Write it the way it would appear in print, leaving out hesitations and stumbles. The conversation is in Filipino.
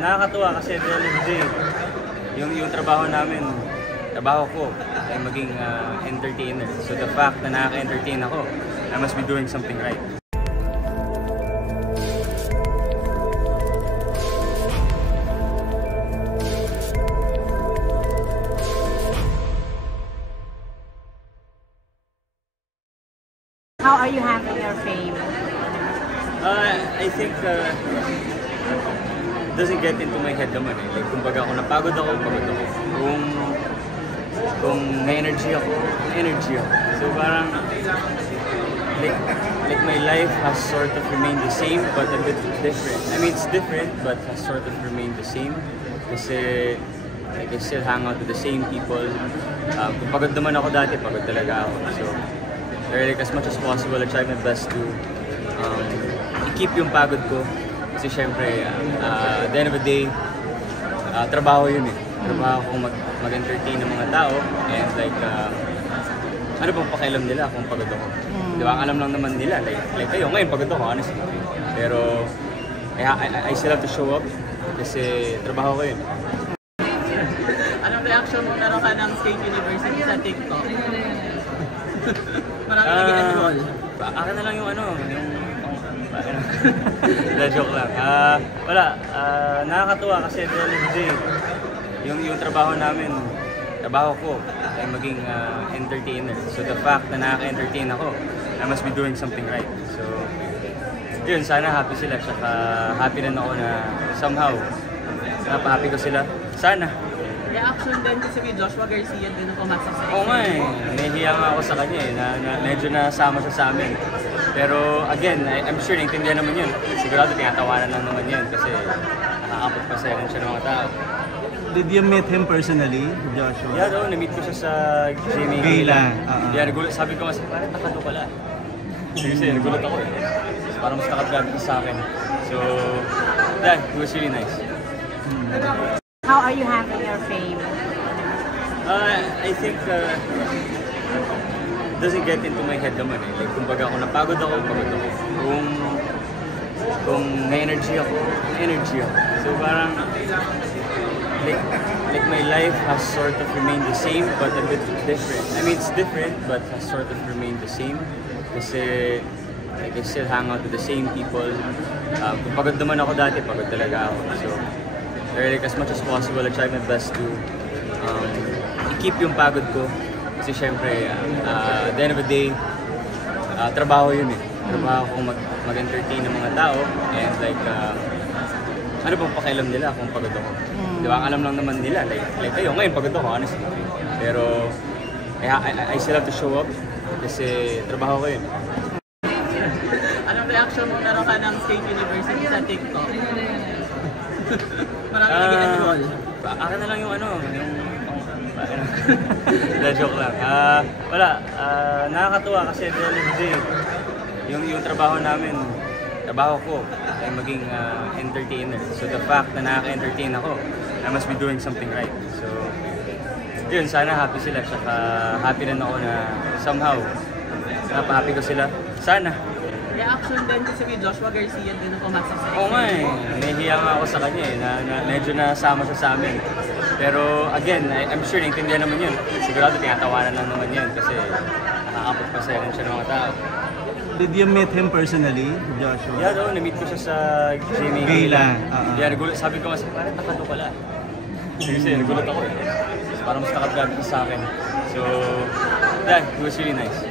Nakakatuwa kasi at the end of the day, yung trabaho namin, trabaho ko ay maging entertainer. So the fact na nakaka-entertain ako, I must be doing something right. How are you handling your fame? I think it doesn't get into my head naman eh. Like, kumbaga kung napagod ako, pagod ako. Kung may energy ako, may energy ako. So parang, like my life has sort of remained the same but a bit different. I mean, it's different but has sort of remained the same. Kasi like, I still hang out with the same people. Kung pagod naman ako dati, pagod talaga ako. So, like, as much as possible, I try my best to i-keep yung pagod ko. Kasi syempre, at the end of the day, trabaho yun eh. Trabaho kong mag-entertain ng mga tao. And like, ano bang pakialam nila kung pagod ako? Di ba? Alam lang naman nila. Like kayo, ngayon pagod ako, honestly. Pero, I still have to show up. Kasi trabaho ko yun. Anong reaction mo meron ka ng State University sa TikTok? Marami nag-enroll. Akin na lang yung ano, joke lang. Wala, nakakatuwa kasi at the end of the day, yung trabaho namin, trabaho ko ay maging entertainer. So the fact na nakaka-entertain ako, I must be doing something right. So, yun, sana happy sila. Tsaka happy rin ako na somehow, napahappy ko sila. Sana. Reaction din kasi kay Joshua Garcia din ang pumasok sa Oo nga eh, nahihiya nga ako sa kanya eh, na medyo nasama siya sa amin. Pero again, I'm sure naintindihan naman yun. Sigurado tinatawanan lang naman yun kasi nakakapagpasaya rin siya ng mga tao. Did you meet him personally, Joshua? Yeah, doon, na-meet ko siya sa Jimmy Gala. Yeah, nagulat, sabi ko kasi parang takado pala. Kasi nagulat ako eh. Parang mas nakapagod sa akin. So, yeah, it was really nice. How are you handling your fame? I think doesn't get into my head naman eh. Like, kumbaga kung napagod ako, pagod ako. Kung may energy ako, may energy ako. So parang, like my life has sort of remained the same but a bit different. I mean, it's different but has sort of remained the same. Kasi like, I still hang out with the same people. Kung pagod naman ako dati, pagod talaga ako. So, like, as much as possible, I try my best to i-keep yung pagod ko. Kasi syempre, at the end of the day, trabaho yun eh. Trabaho kong mag-entertain ng mga tao. And like, ano bang pakialam nila kung pagod ako? Di ba? Alam lang naman nila. Like kayo, ngayon pagod ako, honestly. Pero, I still have to show up. Kasi trabaho ko yun. Anong reaction mo meron ka ng State University sa TikTok? Marami nag-enroll. Akin na lang yung ano, joke lang. Wala, nakakatuwa kasi at the end of the day, yung trabaho namin, trabaho ko ay maging entertainer. So the fact na nakaka-entertain ako, I must be doing something right. So, yun, sana happy sila. Tsaka happy rin ako na somehow, napahappy ko sila. Sana. Reaction din kasi kay Joshua Garcia din ang pumasok sa Oo nga eh, nahihiya nga ako sa kanya eh, na medyo nasama siya sa amin. Pero again, I'm sure naintindihan naman yun. Sigurado tinatawanan lang naman yun kasi nakakapagpasaya rin siya ng mga tao. Did you meet him personally, Joshua? Yeah, doon, na-meet ko siya sa Jimmy Gala. Yeah, nagulat, sabi ko kasi parang takado pala. Kasi nagulat ako eh. Parang mas nakapagod sa akin. So, yeah, it was really nice.